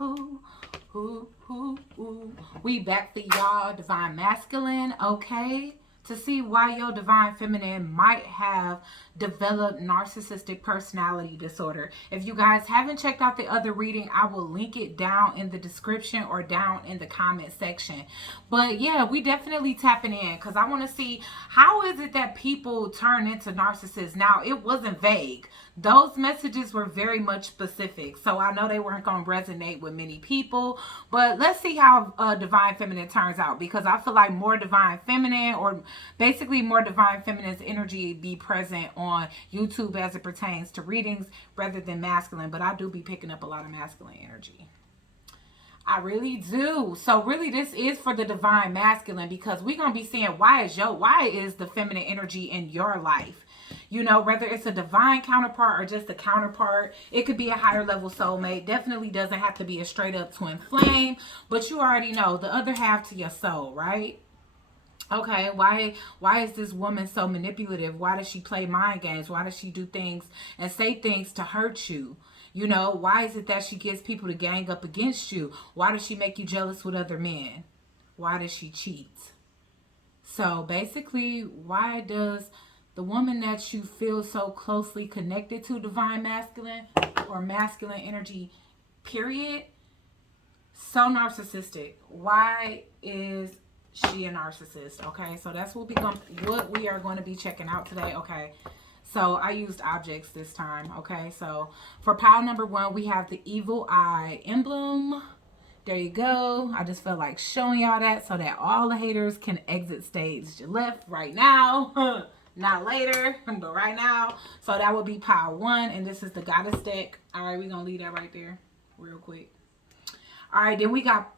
Ooh, ooh, ooh, ooh. We back for y'all, divine masculine, okay? To see why your divine feminine might have developed narcissistic personality disorder. If you guys haven't checked out the other reading, I will link it down in the description or down in the comment section. But yeah, we definitely tapping in because I want to see how is it that people turn into narcissists. Now, it wasn't vague. Those messages were very much specific. So I know they weren't going to resonate with many people, but let's see how divine feminine turns out, because I feel like more divine feminine, or basically more divine feminine's energy, be present on YouTube as it pertains to readings rather than masculine. But I do be picking up a lot of masculine energy. I really do. So really this is for the divine masculine, because we're going to be seeing why is the feminine energy in your life. You know, whether it's a divine counterpart or just a counterpart, it could be a higher level soulmate. Definitely doesn't have to be a straight up twin flame, but you already know the other half to your soul, right? Okay, why is this woman so manipulative? Why does she play mind games? Why does she do things and say things to hurt you? You know, why is it that she gets people to gang up against you? Why does she make you jealous with other men? Why does she cheat? So basically, why does the woman that you feel so closely connected to, divine masculine or masculine energy, period, so narcissistic? Why is she a narcissist? Okay, so that's what we are going to be checking out today. Okay, so I used objects this time. Okay, so for pile number 1, we have the evil eye emblem. There you go. I just felt like showing y'all that so that all the haters can exit stage left right now. Not later, but right now. So that would be pile 1, and this is the goddess deck. All right, we're gonna leave that right there real quick. All right, then we got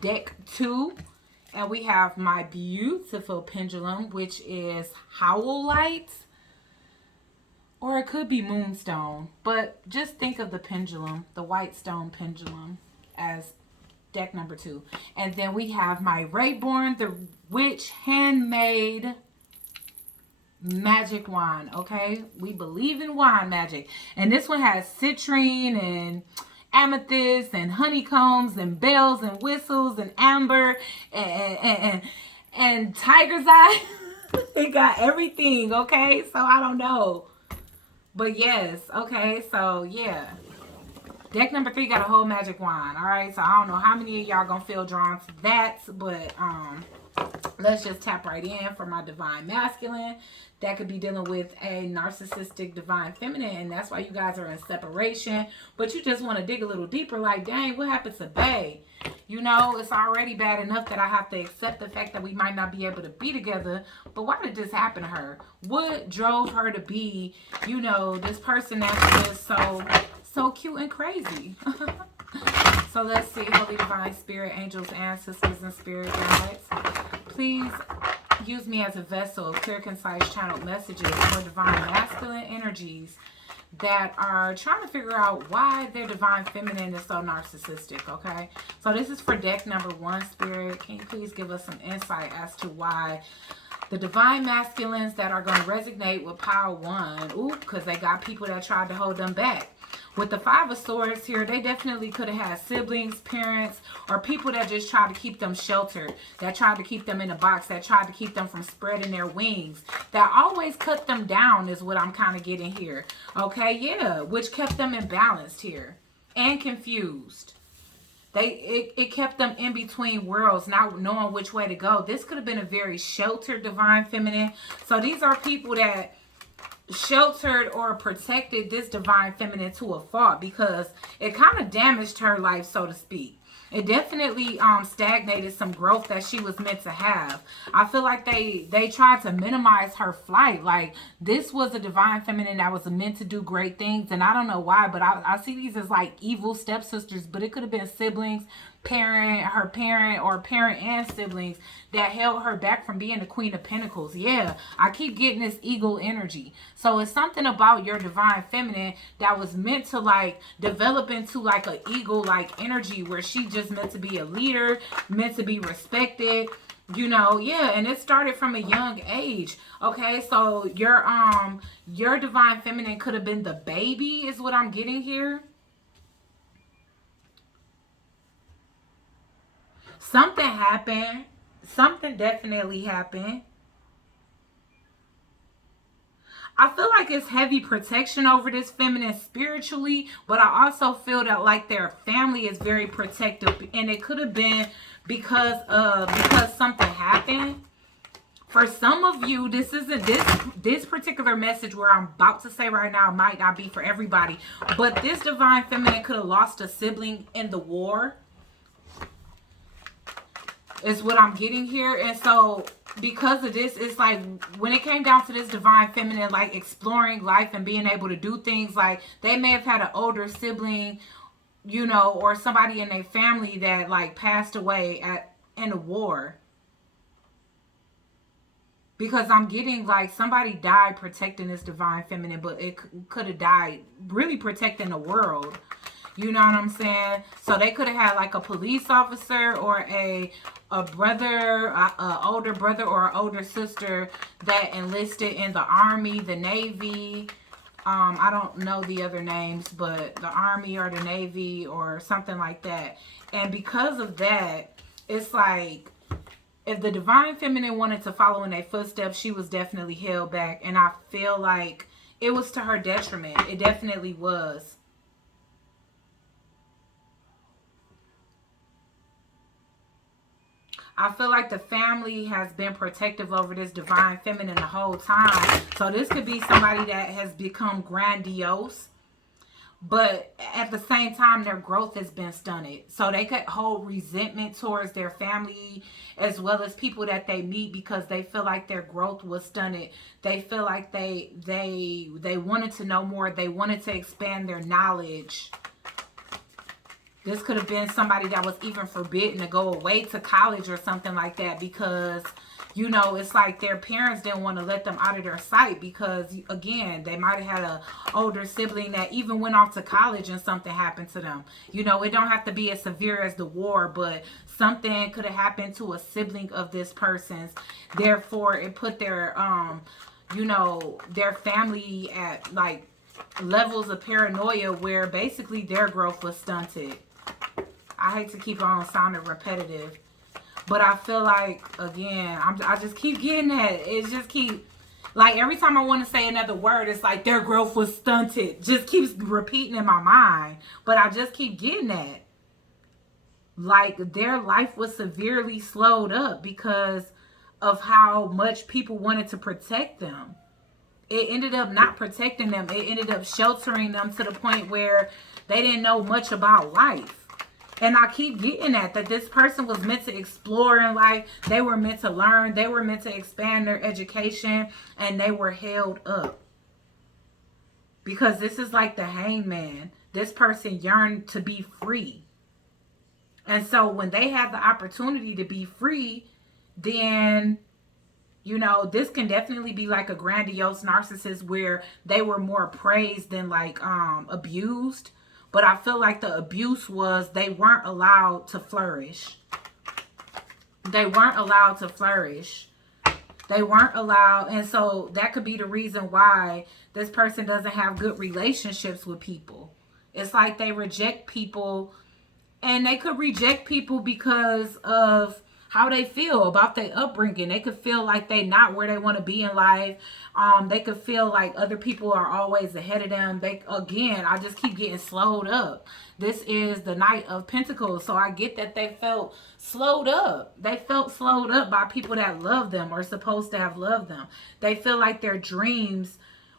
deck 2, and we have my beautiful pendulum, which is Howlite, or it could be Moonstone, but just think of the pendulum, the white stone pendulum, as deck number 2. And then we have my Rayborn, the witch handmade magic wand. Okay, we believe in wand magic, and this one has citrine and amethyst and honeycombs and bells and whistles and amber and tiger's eye. It got everything. Okay, so I don't know, but yes. Okay, so yeah, deck number 3 got a whole magic wand. All right, so I don't know how many of y'all gonna feel drawn to that, but let's just tap right in for my divine masculine. That could be dealing with a narcissistic divine feminine, and that's why you guys are in separation. But you just want to dig a little deeper, like, dang, what happened to Bae? You know, it's already bad enough that I have to accept the fact that we might not be able to be together. But why did this happen to her? What drove her to be, you know, this person that's just so cute and crazy? So let's see, Holy Divine Spirit, angels, ancestors, and spirit guides, please use me as a vessel of clear, concise, channeled messages for divine masculine energies that are trying to figure out why their divine feminine is so narcissistic. Okay, so this is for deck number 1. Spirit, can you please give us some insight as to why the divine masculines that are going to resonate with pile 1, because they got people that tried to hold them back. With the 5 of Swords here, they definitely could have had siblings, parents, or people that just tried to keep them sheltered, that tried to keep them in a box, that tried to keep them from spreading their wings, that always cut them down is what I'm kind of getting here. Okay, yeah, which kept them imbalanced here and confused. It kept them in between worlds, not knowing which way to go. This could have been a very sheltered divine feminine. So these are people that sheltered or protected this divine feminine to a fault, because it kind of damaged her life, so to speak. It definitely stagnated some growth that she was meant to have. I feel like they tried to minimize her flight. Like, this was a divine feminine that was meant to do great things, and I don't know why, but I see these as like evil stepsisters, but it could have been siblings, her parent, or parent and siblings that held her back from being the Queen of Pentacles. Yeah, I keep getting this eagle energy. So it's something about your divine feminine that was meant to like develop into like an eagle like energy, where she just meant to be a leader, meant to be respected, you know. Yeah, and it started from a young age. Okay, so your divine feminine could have been the baby is what I'm getting here. Something happened. Something definitely happened. I feel like it's heavy protection over this feminine spiritually, but I also feel that like their family is very protective, and it could have been because something happened. For some of you, this isn't this particular message where I'm about to say right now might not be for everybody, but this divine feminine could have lost a sibling in the war. Is what I'm getting here. And so because of this, it's like when it came down to this divine feminine, like exploring life and being able to do things, like they may have had an older sibling, you know, or somebody in their family that like passed away in a war. Because I'm getting like somebody died protecting this divine feminine, but it could have died really protecting the world. You know what I'm saying? So they could have had like a police officer or a brother, a older brother or an older sister that enlisted in the Army, the Navy. I don't know the other names, but the Army or the Navy or something like that. And because of that, it's like if the divine feminine wanted to follow in their footsteps, she was definitely held back. And I feel like it was to her detriment. It definitely was. I feel like the family has been protective over this divine feminine the whole time. So this could be somebody that has become grandiose, but at the same time, their growth has been stunted. So they could hold resentment towards their family as well as people that they meet because they feel like their growth was stunted. They feel like they wanted to know more. They wanted to expand their knowledge. This could have been somebody that was even forbidden to go away to college or something like that because, you know, it's like their parents didn't want to let them out of their sight because, again, they might have had an older sibling that even went off to college and something happened to them. You know, it don't have to be as severe as the war, but something could have happened to a sibling of this person's. Therefore, it put their, you know, their family at, like, levels of paranoia where basically their growth was stunted. I hate to keep on sounding repetitive, but I feel like, again, I just keep getting that. It just keep, like, every time I want to say another word, it's like their growth was stunted. Just keeps repeating in my mind, but I just keep getting that. Like, their life was severely slowed up because of how much people wanted to protect them. It ended up not protecting them. It ended up sheltering them to the point where they didn't know much about life. And I keep getting that this person was meant to explore in life. They were meant to learn. They were meant to expand their education. And they were held up. Because this is like the hangman. This person yearned to be free. And so when they had the opportunity to be free, then, you know, this can definitely be like a grandiose narcissist where they were more praised than like abused. But I feel like the abuse was they weren't allowed to flourish. They weren't allowed to flourish. They weren't allowed. And so that could be the reason why this person doesn't have good relationships with people. It's like they reject people. And they could reject people because of how they feel about their upbringing. They could feel like they not where they want to be in life. They could feel like other people are always ahead of them. Again, I just keep getting slowed up. This is the Knight of Pentacles. So I get that they felt slowed up. They felt slowed up by people that love them or supposed to have loved them. They feel like their dreams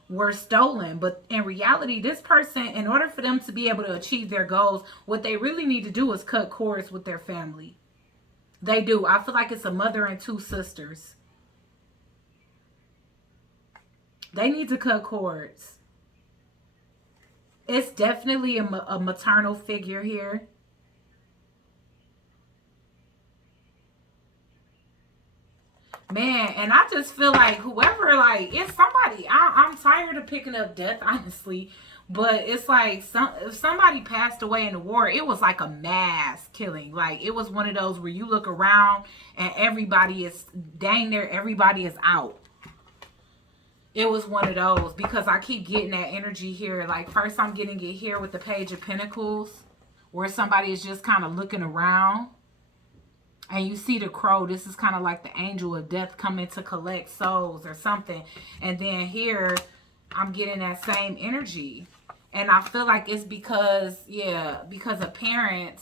were stolen. But in reality, this person, in order for them to be able to achieve their goals, what they really need to do is cut cords with their family. They do. I feel like it's a mother and two sisters. They need to cut cords. It's definitely a maternal figure here. Man, and I just feel like whoever, like, it's somebody, I'm tired of picking up death, honestly. But it's like if somebody passed away in the war, it was like a mass killing. Like, it was one of those where you look around and everybody is, dang near everybody is out. It was one of those because I keep getting that energy here. Like, first I'm getting it here with the Page of Pentacles where somebody is just kind of looking around. And you see the crow. This is kind of like the angel of death coming to collect souls or something. And then here, I'm getting that same energy. And I feel like it's because, yeah, because a parent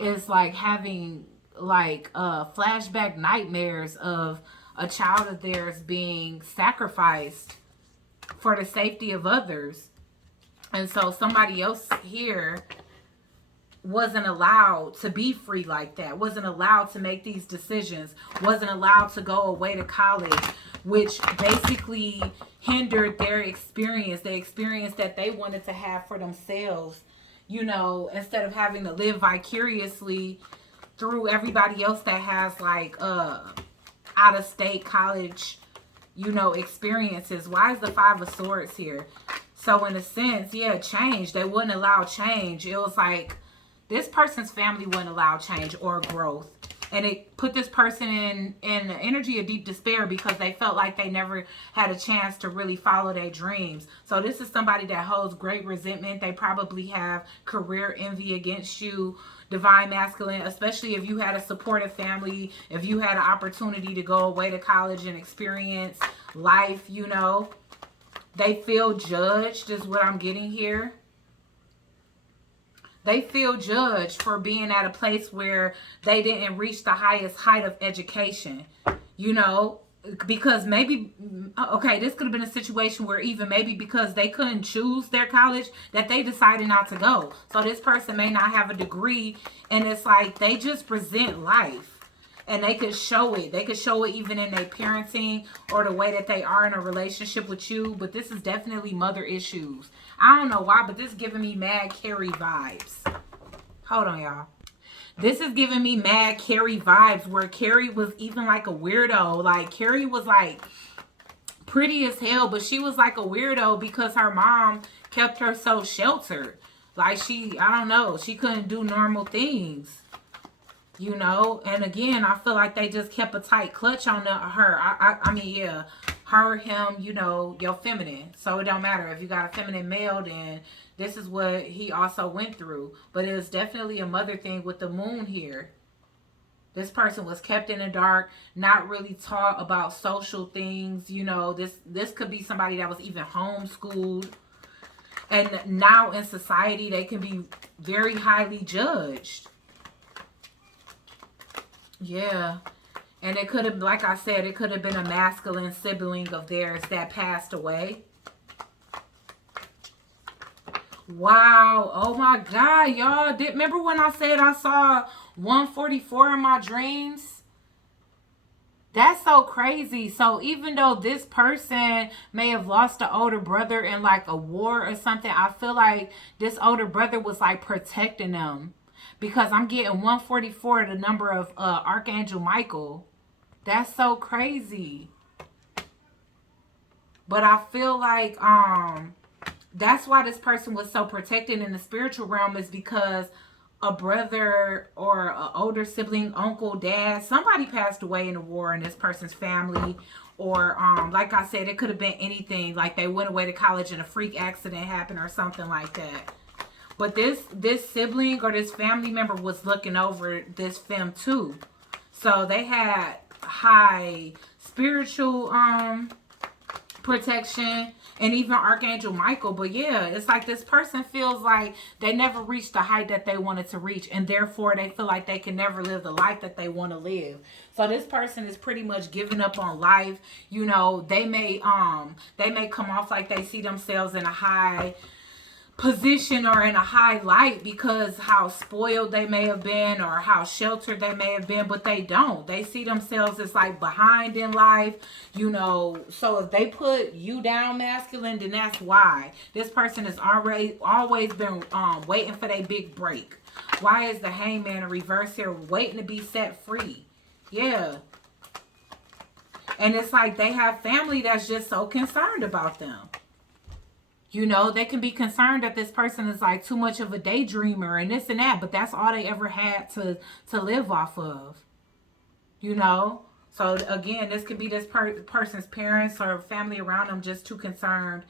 is like having like flashback nightmares of a child of theirs being sacrificed for the safety of others. And so somebody else here wasn't allowed to be free like that, wasn't allowed to make these decisions, wasn't allowed to go away to college, which basically hindered their experience, the experience that they wanted to have for themselves, you know, instead of having to live vicariously through everybody else that has like out of state college, you know, experiences. Why is the Five of Swords here? So in a sense, yeah, change. They wouldn't allow change. It was like this person's family wouldn't allow change or growth. And it put this person in the energy of deep despair because they felt like they never had a chance to really follow their dreams. So this is somebody that holds great resentment. They probably have career envy against you, divine masculine, especially if you had a supportive family, if you had an opportunity to go away to college and experience life, you know. They feel judged is what I'm getting here. They feel judged for being at a place where they didn't reach the highest height of education, you know, because maybe, okay, this could have been a situation where even maybe because they couldn't choose their college that they decided not to go. So this person may not have a degree, and it's like they just present life. And they could show it. They could show it even in their parenting or the way that they are in a relationship with you. But this is definitely mother issues. I don't know why, but this is giving me mad Carrie vibes. Hold on, y'all. This is giving me mad Carrie vibes where Carrie was even like a weirdo. Like Carrie was like pretty as hell, but she was like a weirdo because her mom kept her so sheltered. Like I don't know, she couldn't do normal things. You know, and again, I feel like they just kept a tight clutch on her. I mean, yeah, her, him, you know, your feminine. So it don't matter if you got a feminine male, then this is what he also went through. But it was definitely a mother thing with the moon here. This person was kept in the dark, not really taught about social things. You know, this could be somebody that was even homeschooled. And now in society, they can be very highly judged. Yeah. And it could have, like I said, it could have been a masculine sibling of theirs that passed away. Wow. Oh my God, y'all. Remember when I said I saw 144 in my dreams? That's so crazy. So even though this person may have lost an older brother in like a war or something, I feel like this older brother was like protecting them. Because I'm getting 144, the number of Archangel Michael. That's so crazy. But I feel like that's why this person was so protected in the spiritual realm, is because a brother or an older sibling, uncle, dad, somebody passed away in the war in this person's family. Or like I said, it could have been anything. Like they went away to college and a freak accident happened or something like that. But this sibling or this family member was looking over this femme too. So they had high spiritual protection and even Archangel Michael. But yeah, it's like this person feels like they never reached the height that they wanted to reach, and therefore they feel like they can never live the life that they want to live. So this person is pretty much giving up on life. You know, they may come off like they see themselves in a high position or in a high light because how spoiled they may have been or how sheltered they may have been, but they don't. They see themselves as like behind in life, you know. So if they put you down, masculine, then that's why. This person has always been waiting for their big break. Why is the Hangman in reverse here, waiting to be set free? Yeah. And it's like they have family that's just so concerned about them. You know, they can be concerned that this person is like too much of a daydreamer and this and that, but that's all they ever had to live off of. You know? So again, this could be this person's parents or family around them just too concerned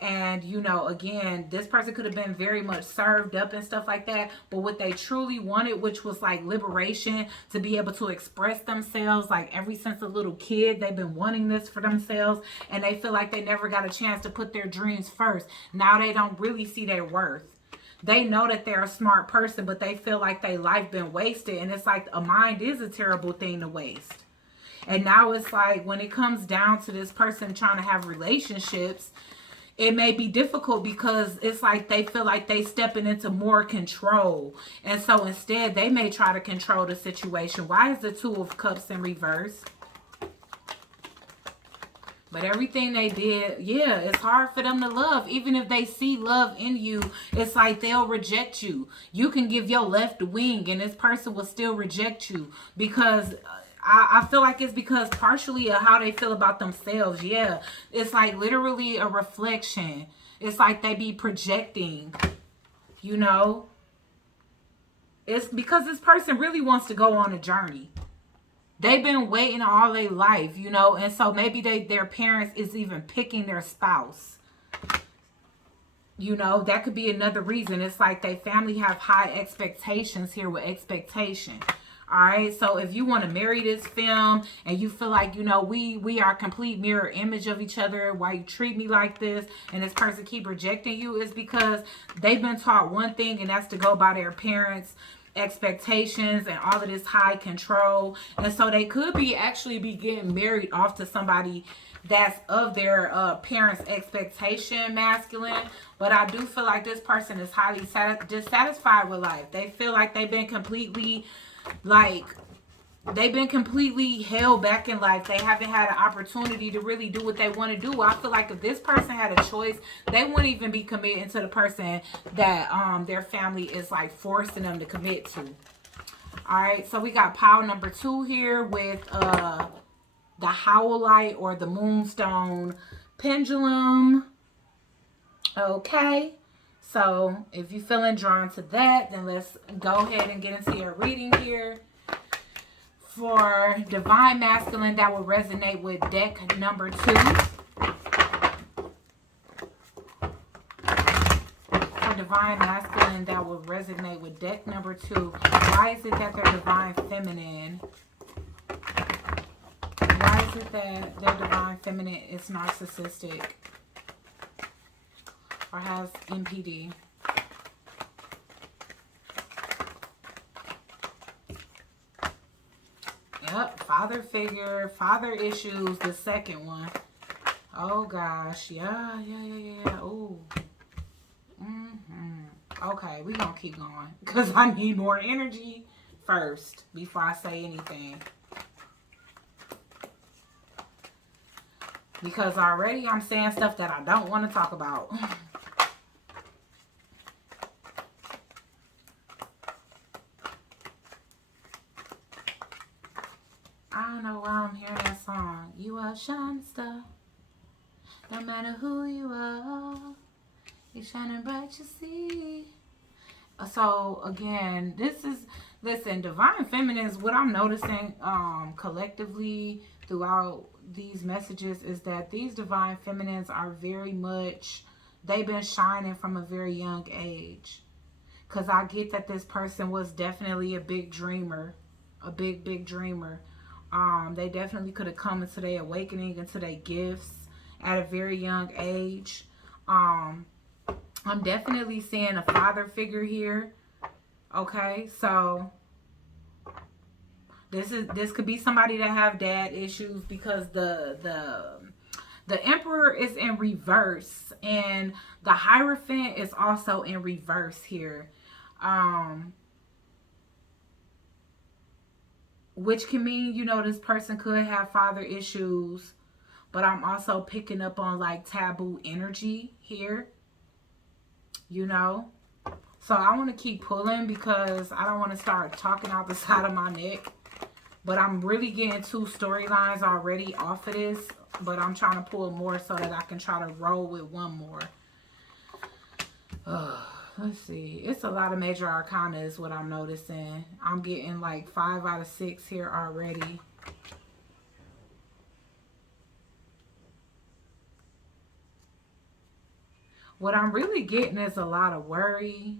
And, you know, again, this person could have been very much served up and stuff like that. But what they truly wanted, which was like liberation, to be able to express themselves, like ever since a little kid, they've been wanting this for themselves. And they feel like they never got a chance to put their dreams first. Now they don't really see their worth. They know that they're a smart person, but they feel like their life been wasted. And it's like a mind is a terrible thing to waste. And now it's like when it comes down to this person trying to have relationships, it may be difficult because it's like they feel like they stepping into more control. And so instead, they may try to control the situation. Why is the Two of Cups in reverse? But everything they did, yeah, it's hard for them to love. Even if they see love in you, it's like they'll reject you. You can give your left wing and this person will still reject you because... I feel like it's because partially of how they feel about themselves. Yeah, it's like literally a reflection. It's like they be projecting, you know. It's because this person really wants to go on a journey. They've been waiting all their life, you know. And so maybe their parents is even picking their spouse. You know, that could be another reason. It's like they family have high expectations here with expectation. All right, so if you want to marry this film and you feel like, you know, we are a complete mirror image of each other, why you treat me like this and this person keep rejecting you, is because they've been taught one thing, and that's to go by their parents' expectations and all of this high control. And so they could be actually be getting married off to somebody that's of their parents' expectation, masculine. But I do feel like this person is highly dissatisfied with life. They feel like they've been completely... like they've been completely held back in life. They haven't had an opportunity to really do what they want to do. I feel like if this person had a choice, they wouldn't even be committing to the person that their family is like forcing them to commit to. All right, so we got pile number 2 here with the Howlite or the Moonstone pendulum. Okay. So, if you're feeling drawn to that, then let's go ahead and get into your reading here. For Divine Masculine, that will resonate with deck number 2. For Divine Masculine, that will resonate with deck number 2. Why is it that they're Divine Feminine? Why is it that their Divine Feminine is narcissistic? Or has MPD. Yep, father figure, father issues, the second one. Oh gosh, yeah. Ooh. Okay, we gonna keep going because I need more energy first before I say anything. Because already I'm saying stuff that I don't want to talk about. I don't know why I'm hearing that song. You are a shining star. No matter who you are, you're shining bright, you see. So again, listen, Divine Feminines, what I'm noticing collectively throughout these messages is that these Divine Feminines are very much, they've been shining from a very young age. Because I get that this person was definitely a big dreamer, a big dreamer. They definitely could have come into their awakening, into their gifts at a very young age. I'm definitely seeing a father figure here. Okay, so this could be somebody that have dad issues because the Emperor is in reverse and the Hierophant is also in reverse here. Which can mean, you know, this person could have father issues, but I'm also picking up on like taboo energy here, you know. So I want to keep pulling because I don't want to start talking out the side of my neck. But I'm really getting 2 storylines already off of this. But I'm trying to pull more so that I can try to roll with one more. Let's see. It's a lot of major arcana is what I'm noticing. I'm getting like 5 out of 6 here already. What I'm really getting is a lot of worry.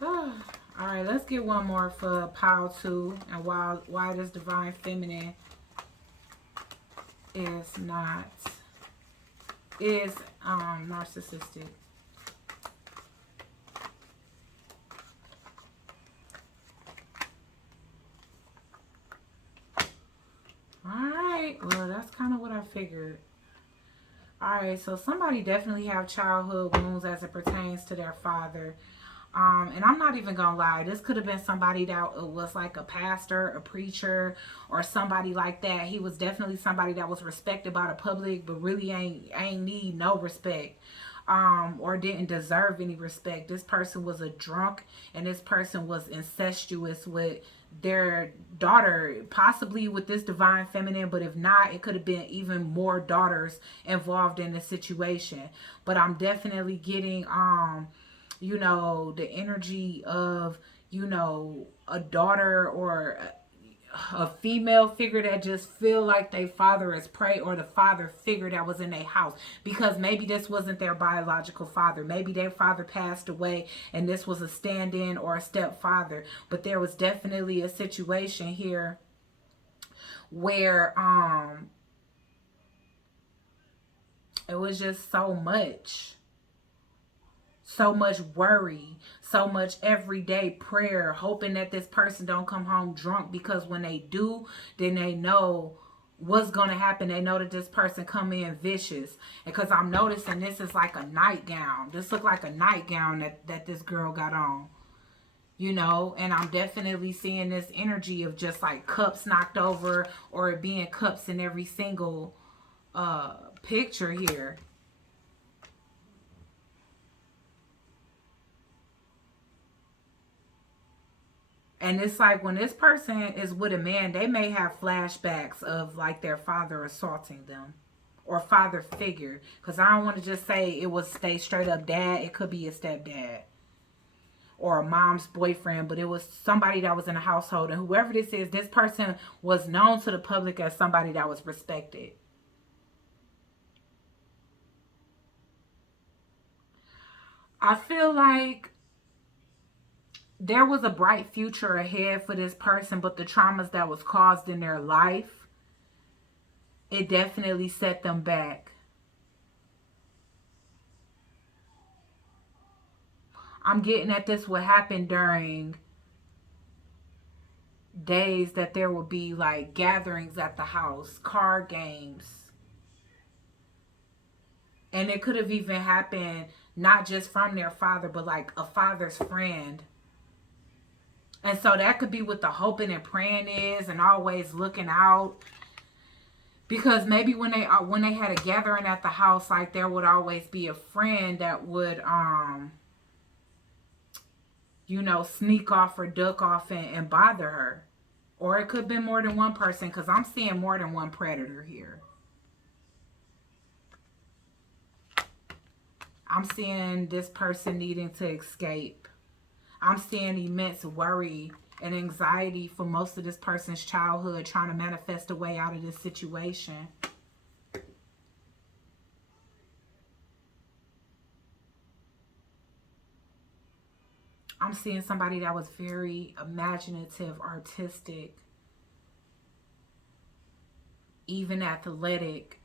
Alright, let's get one more for pile 2 and why this divine feminine is narcissistic. Alright, well that's kind of what I figured. Alright, so somebody definitely have childhood wounds as it pertains to their father. And I'm not even gonna lie, this could have been somebody that was like a pastor, a preacher, or somebody like that. He was definitely somebody that was respected by the public, but really ain't need no respect. Or didn't deserve any respect. This person was a drunk, and this person was incestuous with their daughter, possibly with this divine feminine, but if not, it could have been even more daughters involved in the situation. But I'm definitely getting you know, the energy of, you know, a daughter or a female figure that just feel like their father is prey, or the father figure that was in their house, because maybe this wasn't their biological father. Maybe their father passed away and this was a stand-in or a stepfather. But there was definitely a situation here where it was just so much worry, so much everyday prayer, hoping that this person don't come home drunk, because when they do, then they know what's going to happen. They know that this person come in vicious. And because I'm noticing this is like a nightgown. This look like a nightgown that this girl got on. You know, and I'm definitely seeing this energy of just like cups knocked over, or it being cups in every single picture here. And it's like when this person is with a man, they may have flashbacks of like their father assaulting them, or father figure. Because I don't want to just say it was stay straight up dad. It could be a stepdad or a mom's boyfriend, but it was somebody that was in a household. And whoever this is, this person was known to the public as somebody that was respected. I feel like there was a bright future ahead for this person, but the traumas that was caused in their life, it definitely set them back. I'm getting that this would happen during days that there would be like gatherings at the house, card games. And it could have even happened not just from their father, but like a father's friend. And so that could be what the hoping and praying is, and always looking out. Because maybe when they had a gathering at the house, like there would always be a friend that would you know, sneak off or duck off and bother her. Or it could have been more than one person, because I'm seeing more than one predator here. I'm seeing this person needing to escape. I'm seeing immense worry and anxiety for most of this person's childhood, trying to manifest a way out of this situation. I'm seeing somebody that was very imaginative, artistic, even athletic,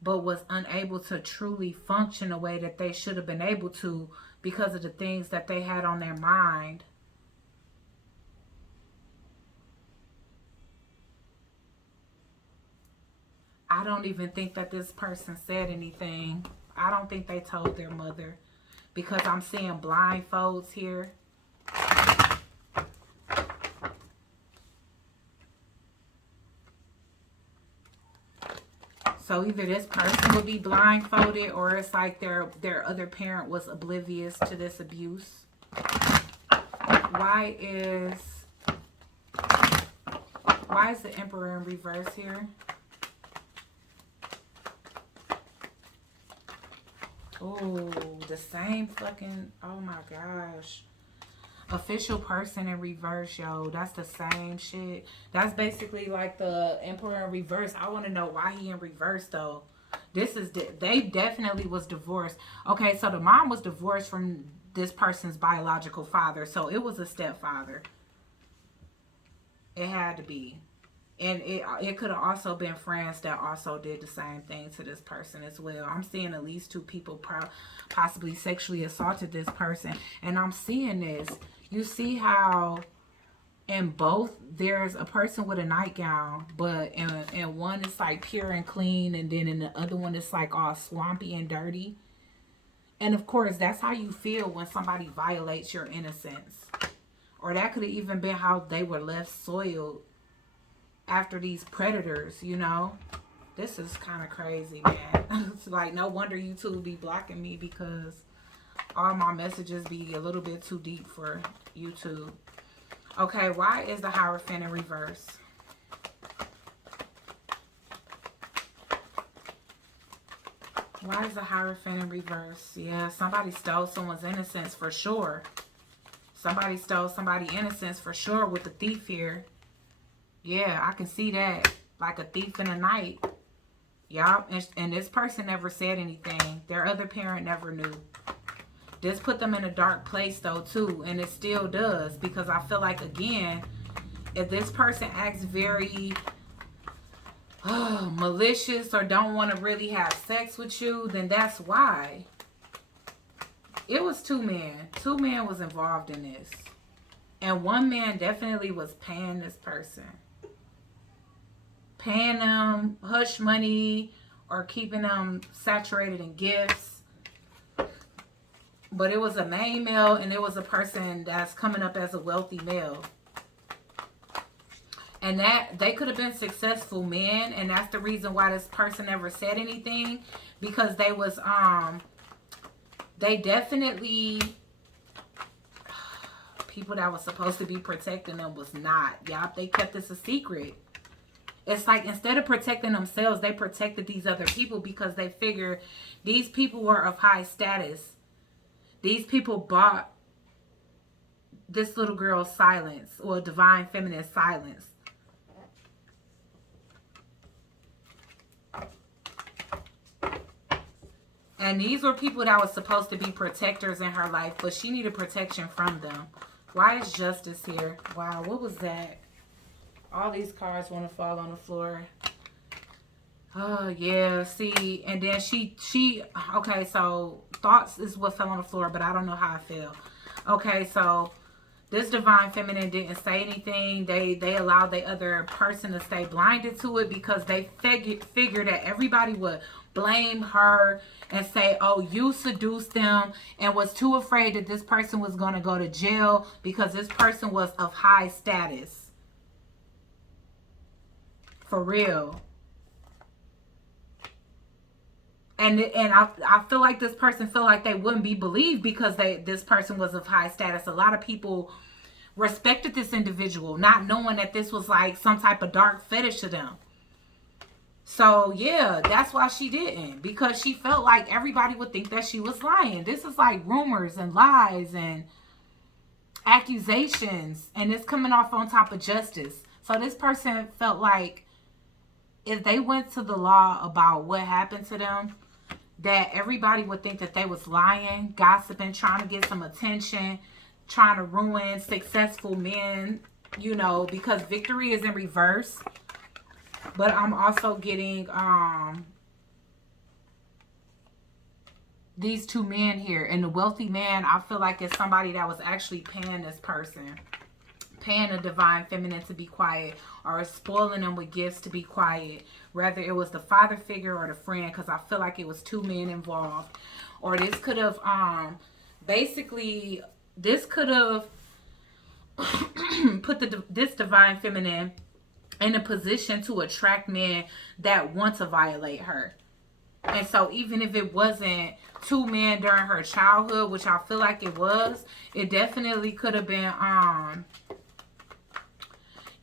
but was unable to truly function the way that they should have been able to because of the things that they had on their mind. I don't even think that this person said anything. I don't think they told their mother, because I'm seeing blindfolds here. So either this person would be blindfolded, or it's like their other parent was oblivious to this abuse. Why is the Emperor in reverse here? Oh, the same fucking, oh my gosh. Official person in reverse, yo. That's the same shit. That's basically like the Emperor in reverse. I want to know why he in reverse, though. They definitely was divorced. Okay, so the mom was divorced from this person's biological father. So it was a stepfather. It had to be. And it could have also been friends that also did the same thing to this person as well. I'm seeing at least 2 people possibly sexually assaulted this person. And I'm seeing this. You see how in both there's a person with a nightgown, but in one it's like pure and clean, and then in the other one it's like all swampy and dirty. And of course, that's how you feel when somebody violates your innocence. Or that could have even been how they were left soiled after these predators, you know. This is kind of crazy, man. It's like, no wonder YouTube be blocking me, because all my messages be a little bit too deep for YouTube. Okay, why is the Hierophant in reverse? Why is the Hierophant in reverse? Yeah, somebody stole someone's innocence for sure. Somebody stole somebody's innocence for sure with the thief here. Yeah, I can see that. Like a thief in the night. Y'all, and this person never said anything. Their other parent never knew. This put them in a dark place, though, too. And it still does. Because I feel like, again, if this person acts very malicious or don't want to really have sex with you, then that's why. It was 2 men. 2 men was involved in this. And 1 man definitely was paying this person. Paying them hush money or keeping them saturated in gifts. But it was a main male, and it was a person that's coming up as a wealthy male. And that they could have been successful men, and that's the reason why this person never said anything, because they was they definitely, people that was supposed to be protecting them was not. Yup, they kept this a secret. It's like, instead of protecting themselves, they protected these other people, because they figured these people were of high status. These people bought this little girl's silence, or divine feminine silence. And these were people that was supposed to be protectors in her life, but she needed protection from them. Why is justice here? Wow, what was that? All these cards want to fall on the floor. Oh, yeah. See, and then she, okay, so thoughts is what fell on the floor, but I don't know how I feel. Okay, so this divine feminine didn't say anything. They allowed the other person to stay blinded to it, because they figured that everybody would blame her and say, oh, you seduced them, and was too afraid that this person was going to go to jail because this person was of high status. For real. And I feel like this person felt like they wouldn't be believed because this person was of high status. A lot of people respected this individual, not knowing that this was like some type of dark fetish to them. So, yeah, that's why she didn't. Because she felt like everybody would think that she was lying. This is like rumors and lies and accusations. And it's coming off on top of justice. So this person felt like if they went to the law about what happened to them, that everybody would think that they was lying, gossiping, trying to get some attention, trying to ruin successful men, you know, because victory is in reverse. But I'm also getting these 2 men here. And the wealthy man, I feel like it's somebody that was actually paying this person. Paying a divine feminine to be quiet, or spoiling them with gifts to be quiet. Whether it was the father figure or the friend, because I feel like it was 2 men involved. Or this could have, basically, this could have put this divine feminine in a position to attract men that want to violate her. And so even if it wasn't 2 men during her childhood, which I feel like it was, it definitely could have been,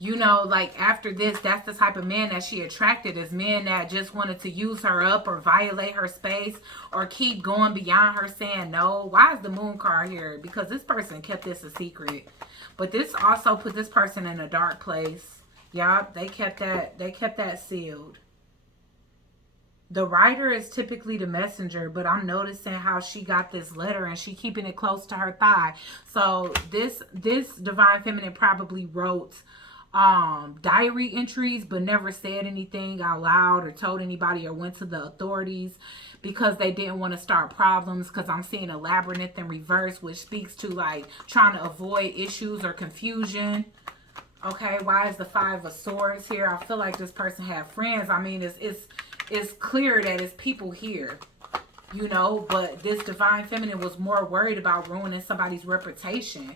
You know, like after this, that's the type of man that she attracted, is men that just wanted to use her up or violate her space or keep going beyond her saying no. Why is the moon card here? Because this person kept this a secret. But this also put this person in a dark place. Yup, they kept that sealed. The writer is typically the messenger, but I'm noticing how she got this letter and she keeping it close to her thigh. So this divine feminine probably wrote diary entries but never said anything out loud or told anybody or went to the authorities because they didn't want to start problems, because I'm seeing a labyrinth in reverse, which speaks to like trying to avoid issues or confusion. Okay, why is the 5 of Swords here? I feel like this person had friends. I mean, it's clear that it's people here, you know, but this divine feminine was more worried about ruining somebody's reputation.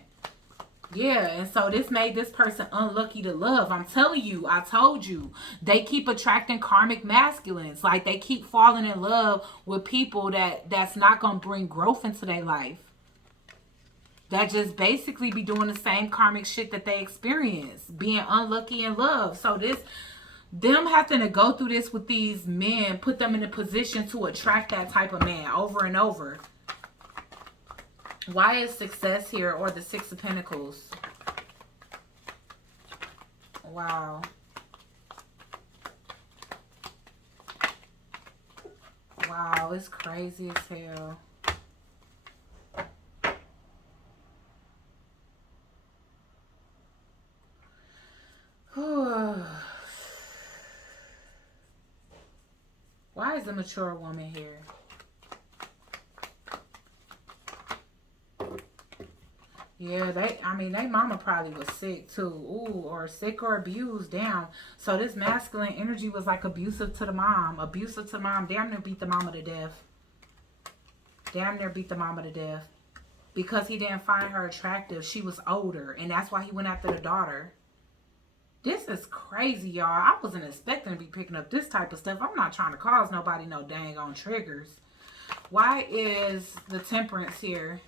Yeah, and so this made this person unlucky to love. I'm telling you, I told you. They keep attracting karmic masculines. Like, they keep falling in love with people that's not going to bring growth into their life. That just basically be doing the same karmic shit that they experience. Being unlucky in love. So them having to go through this with these men put them in a position to attract that type of man over and over. Why is success here, or the 6 of Pentacles? Wow. Wow, it's crazy as hell. Why is a mature woman here? Yeah, they mama probably was sick too. Ooh, or sick or abused. Damn. So this masculine energy was like abusive to the mom. Abusive to the mom. Damn near beat the mama to death. Damn near beat the mama to death. Because he didn't find her attractive. She was older. And that's why he went after the daughter. This is crazy, y'all. I wasn't expecting to be picking up this type of stuff. I'm not trying to cause nobody no dang on triggers. Why is the Temperance here?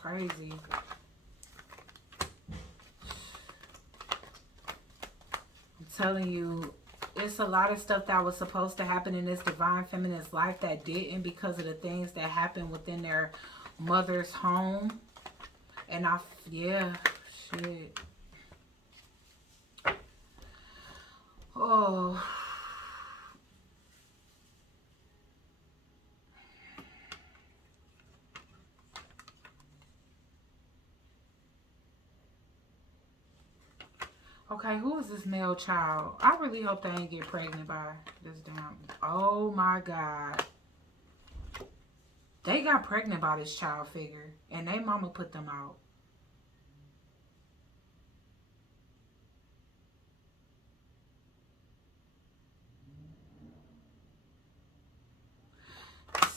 Crazy. I'm telling you, it's a lot of stuff that was supposed to happen in this divine feminine's life that didn't, because of the things that happened within their mother's home. And yeah, shit. Oh. Okay, who is this male child? I really hope they ain't get pregnant by this damn... Oh my God. They got pregnant by this child figure. And they mama put them out.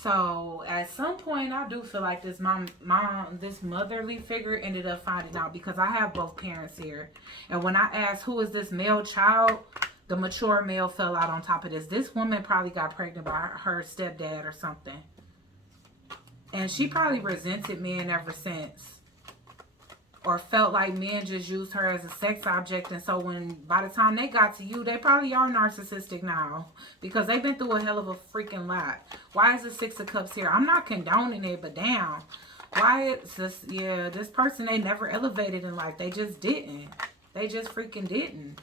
So at some point, I do feel like this this motherly figure ended up finding out, because I have both parents here. And when I asked who is this male child, the mature male fell out on top of this. This woman probably got pregnant by her stepdad or something. And she probably resented men ever since. Or felt like men just used her as a sex object. And so by the time they got to you, they probably are narcissistic now. Because they've been through a hell of a freaking lot. Why is the 6 of Cups here? I'm not condoning it, but damn. Why is this? Yeah, this person, they never elevated in life. They just didn't. They just freaking didn't.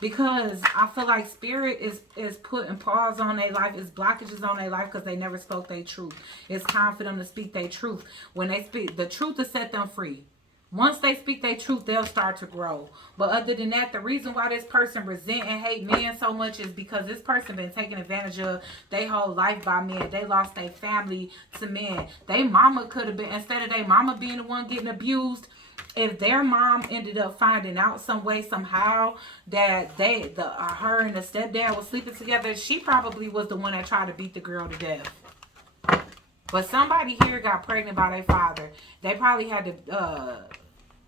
Because I feel like spirit is putting pause on their life. It's blockages on their life because they never spoke their truth. It's time for them to speak their truth. When they speak, the truth to set them free. Once they speak their truth, they'll start to grow. But other than that, the reason why this person resent and hate men so much is because this person been taken advantage of their whole life by men. They lost their family to men. They mama could have been, instead of their mama being the one getting abused, if their mom ended up finding out some way, somehow, that her and the stepdad was sleeping together, she probably was the one that tried to beat the girl to death. But somebody here got pregnant by their father. They probably had to,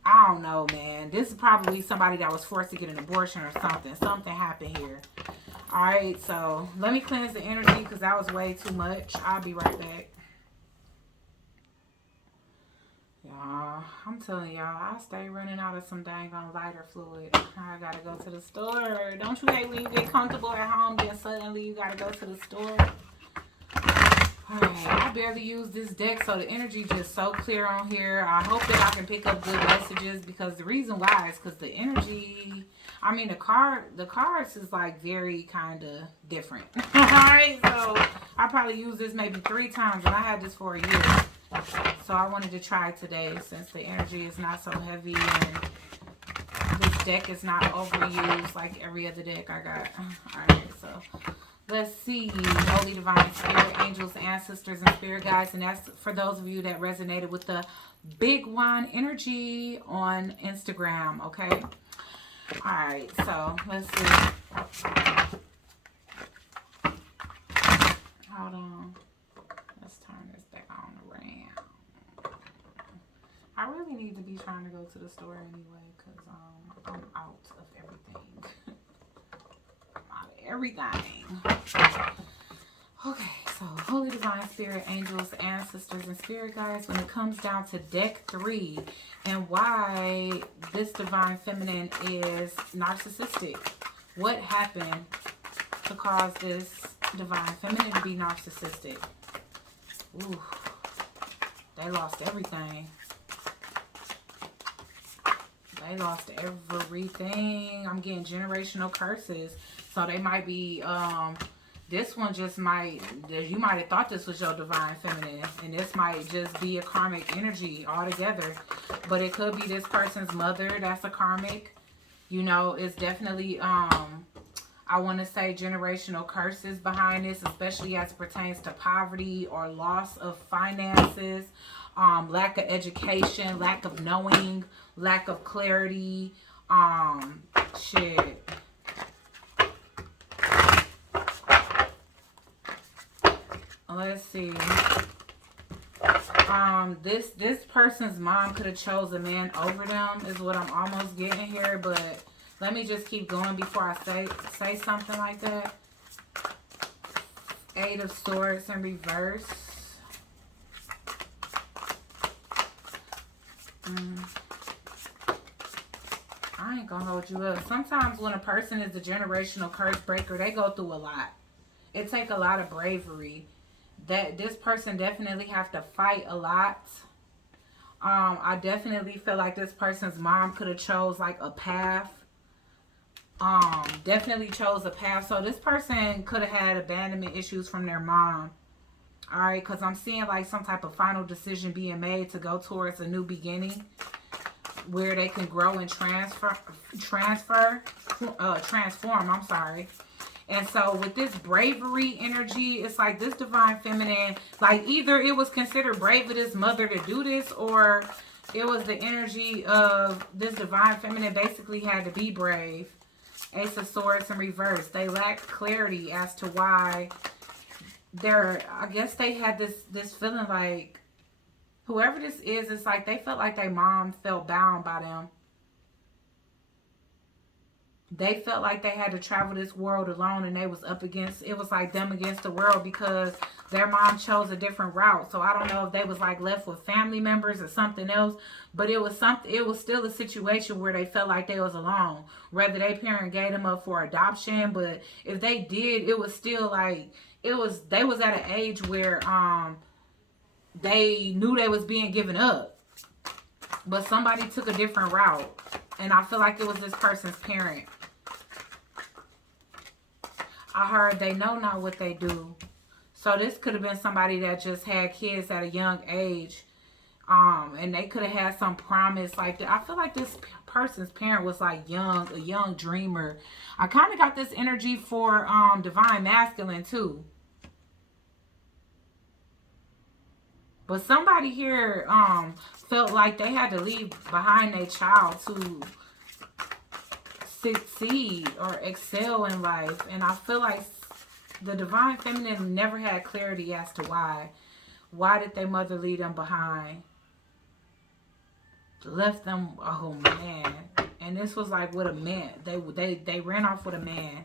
I don't know, man. This is probably somebody that was forced to get an abortion or something. Something happened here. Alright, so let me cleanse the energy because that was way too much. I'll be right back. Yeah, I'm telling y'all, I stay running out of some dang on lighter fluid. I gotta go to the store. Don't you hate when you get comfortable at home, then suddenly you gotta go to the store? Alright, I barely use this deck, so the energy just so clear on here. I hope that I can pick up good messages, because the reason why is because the energy, I mean, the cards is like very kind of different. Alright, so I probably use this maybe 3 times, and I had this for a year. So I wanted to try it today, since the energy is not so heavy and this deck is not overused like every other deck I got. Alright, so let's see. Holy Divine Spirit, angels, ancestors, and spirit guides. And that's for those of you that resonated with the Big Wand energy on Instagram, okay? Alright, so let's see. Hold on. Let's turn this back on around. I really need to be trying to go to the store anyway, because I'm out of everything. Everything. Okay, so Holy Divine Spirit, angels, ancestors, and spirit guides, when it comes down to deck 3 and why this divine feminine is narcissistic. What happened to cause this divine feminine to be narcissistic? Ooh, they lost everything. They lost everything. I'm getting generational curses. So they might be, this one just might, you might have thought this was your divine feminine. And this might just be a karmic energy altogether. But it could be this person's mother that's a karmic. You know, it's definitely, I want to say generational curses behind this, especially as it pertains to poverty or loss of finances, lack of education, lack of knowing, lack of clarity, shit. Let's see. This person's mom could have chose a man over them, is what I'm almost getting here, but let me just keep going before I say something like that. 8 of Swords in reverse. I ain't gonna hold you up. Sometimes when a person is a generational curse breaker, they go through a lot. It takes a lot of bravery. That this person definitely have to fight a lot. I definitely feel like this person's mom could have chose like a path. Definitely chose a path. So this person could have had abandonment issues from their mom. Alright, because I'm seeing like some type of final decision being made to go towards a new beginning, where they can grow and transform, I'm sorry. And so with this bravery energy, it's like this divine feminine, like either it was considered brave of this mother to do this, or it was the energy of this divine feminine basically had to be brave. Ace of Swords in reverse. They lacked clarity as to why I guess they had this feeling like, whoever this is, it's like they felt like their mom felt bound by them. They felt like they had to travel this world alone, and they was up against, it was like them against the world, because their mom chose a different route. So I don't know if they was like left with family members or something else, but it was still a situation where they felt like they was alone. Whether their parent gave them up for adoption, but if they did, it was still like, they was at an age where they knew they was being given up, but somebody took a different route. And I feel like it was this person's parent. I heard they know not what they do. So this could have been somebody that just had kids at a young age. And they could have had some promise. Like, I feel like this person's parent was like a young dreamer. I kind of got this energy for divine masculine too. But somebody here felt like they had to leave behind their child to succeed or excel in life. And I feel like the divine feminine never had clarity as to why. Why did their mother leave them behind? Left them, oh man. And this was like with a man. They ran off with a man.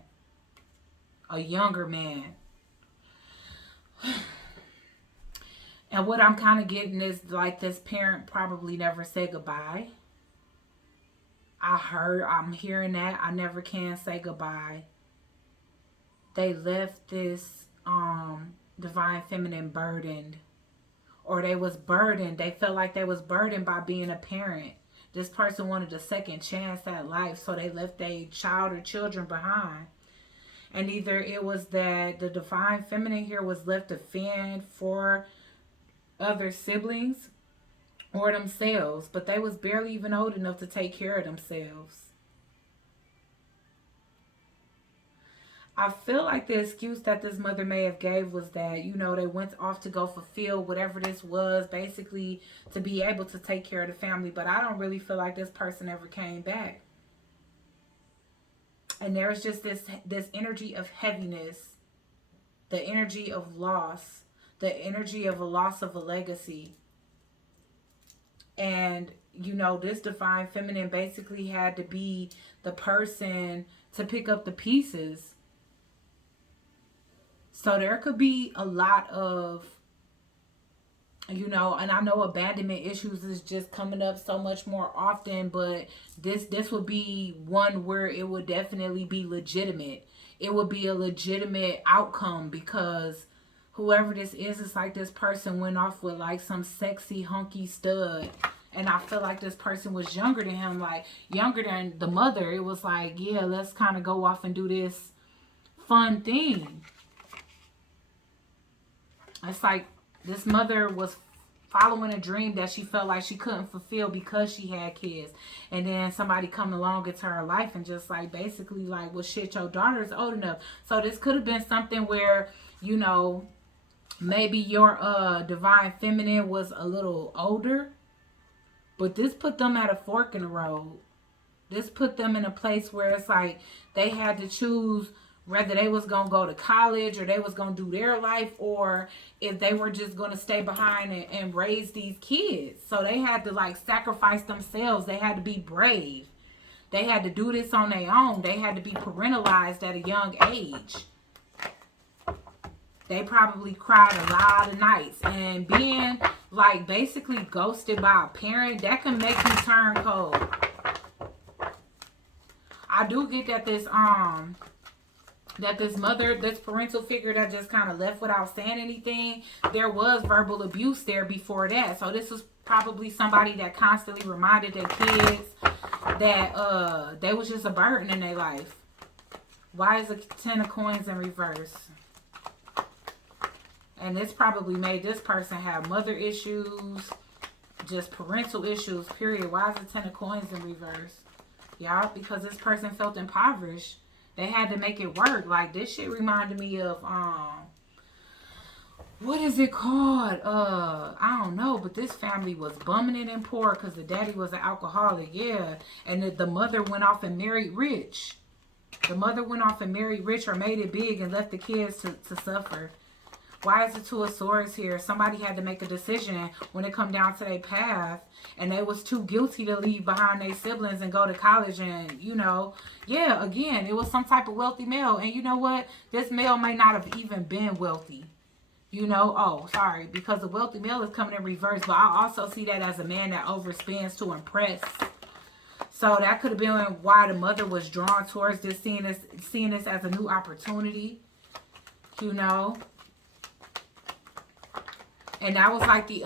A younger man. And what I'm kind of getting is like this parent probably never said goodbye. I'm hearing that. I never can say goodbye. They left this divine feminine burdened, or they was burdened. They felt like they was burdened by being a parent. This person wanted a second chance at life, so they left their child or children behind. And either it was that the divine feminine here was left to fend for other siblings or themselves, but they was barely even old enough to take care of themselves. I feel like the excuse that this mother may have gave was that, you know, they went off to go fulfill whatever this was, basically to be able to take care of the family. But I don't really feel like this person ever came back. And there's just this energy of heaviness, the energy of loss, the energy of a loss of a legacy. And, you know, this divine feminine basically had to be the person to pick up the pieces. So there could be a lot of, you know, and I know abandonment issues is just coming up so much more often, but this would be one where it would definitely be legitimate. It would be a legitimate outcome, because whoever this is, it's like this person went off with like some sexy hunky stud. And I feel like this person was younger than him, like younger than the mother. It was like, yeah, let's kind of go off and do this fun thing. It's like this mother was following a dream that she felt like she couldn't fulfill because she had kids. And then somebody come along into her life and just like basically like, well, shit, your daughter's old enough. So this could have been something where, you know, maybe your divine feminine was a little older, but this put them at a fork in the road. This put them in a place where it's like they had to choose whether they was going to go to college or they was going to do their life, or if they were just going to stay behind and raise these kids. So they had to like sacrifice themselves. They had to be brave. They had to do this on their own. They had to be parentalized at a young age. They probably cried a lot of nights. And being like basically ghosted by a parent, that can make you turn cold. I do get that this mother, this parental figure that just kind of left without saying anything, there was verbal abuse there before that. So this was probably somebody that constantly reminded their kids that they was just a burden in their life. Why is the 10 of coins in reverse? And this probably made this person have mother issues, just parental issues, period. Why is the 10 of coins in reverse? Y'all, because this person felt impoverished. They had to make it work. Like, this shit reminded me of, what is it called? I don't know, but this family was bumming it and poor because the daddy was an alcoholic, yeah. And the mother went off and married rich. The mother went off and married rich or made it big and left the kids to suffer. Why is the 2 of swords here? Somebody had to make a decision when it come down to their path, and they was too guilty to leave behind their siblings and go to college. And, you know, yeah, again, it was some type of wealthy male. And you know what? This male may not have even been wealthy. You know, oh, sorry, because the wealthy male is coming in reverse. But I also see that as a man that overspends to impress. So that could have been why the mother was drawn towards this, seeing this as a new opportunity, you know. And that was like the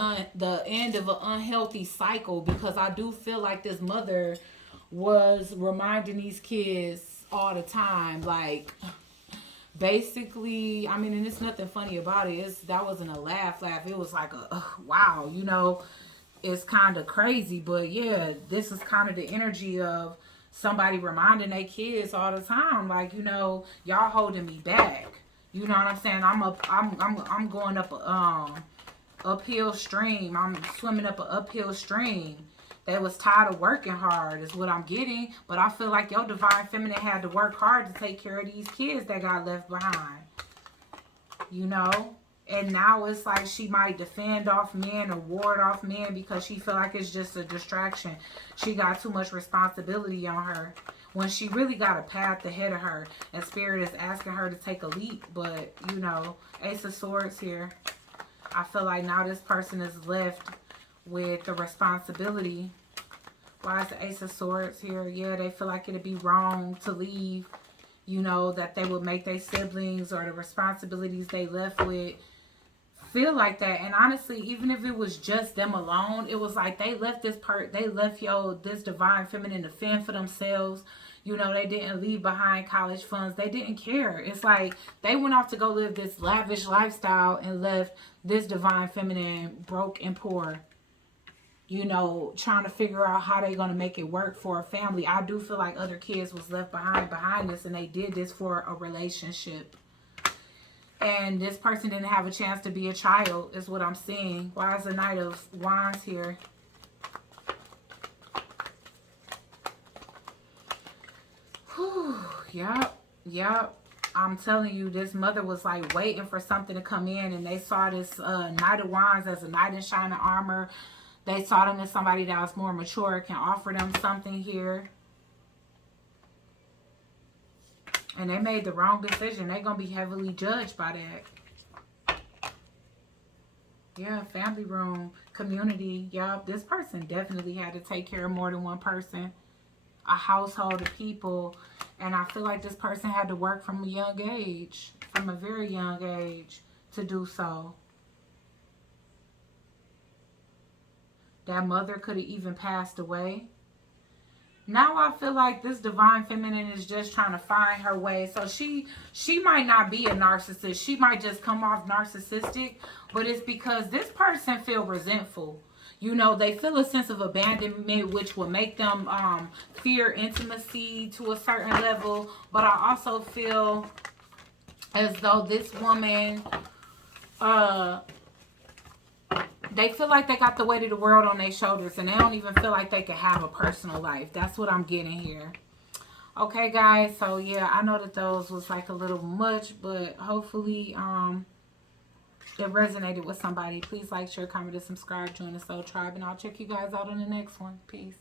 end of an unhealthy cycle, because I do feel like this mother was reminding these kids all the time. Like, basically, I mean, and it's nothing funny about it. That wasn't a laugh. It was like wow, you know, it's kind of crazy. But yeah, this is kind of the energy of somebody reminding their kids all the time. Like, you know, y'all holding me back. You know what I'm saying? I'm going up uphill stream. I'm swimming up an uphill stream. They was tired of working hard is what I'm getting. But I feel like your divine feminine had to work hard to take care of these kids that got left behind. You know? And now it's like she might defend off men or ward off men because she feel like it's just a distraction. She got too much responsibility on her, when she really got a path ahead of her. And Spirit is asking her to take a leap. But, you know, Ace of Swords here. I feel like now this person is left with the responsibility. Why is the Ace of Swords here? Yeah, they feel like it'd be wrong to leave. You know, that they would make their siblings or the responsibilities they left with feel like that. And honestly, even if it was just them alone, it was like they left this divine feminine to fend for themselves. You know, they didn't leave behind college funds. They didn't care. It's like they went off to go live this lavish lifestyle and left this divine feminine broke and poor. You know, trying to figure out how they're going to make it work for a family. I do feel like other kids was left behind this, and they did this for a relationship. And this person didn't have a chance to be a child, is what I'm seeing. Why is the Knight of Wands here? Whew, yep. I'm telling you, this mother was like waiting for something to come in, and they saw this Knight of Wands as a knight in shining armor. They saw them as somebody that was more mature, can offer them something here. And they made the wrong decision. They're going to be heavily judged by that. Yeah, family room, community. Yup, this person definitely had to take care of more than one person. A household of people. And I feel like this person had to work from a young age. From a very young age to do so. That mother could have even passed away. Now I feel like this divine feminine is just trying to find her way. So she might not be a narcissist. She might just come off narcissistic. But it's because this person feel resentful. You know, they feel a sense of abandonment, which will make them fear intimacy to a certain level. But I also feel as though this woman... they feel like they got the weight of the world on their shoulders, and they don't even feel like they can have a personal life. That's what I'm getting here. Okay, guys. So, yeah, I know that those was like a little much, but hopefully it resonated with somebody. Please like, share, comment, and subscribe. Join the Soul Tribe, and I'll check you guys out on the next one. Peace.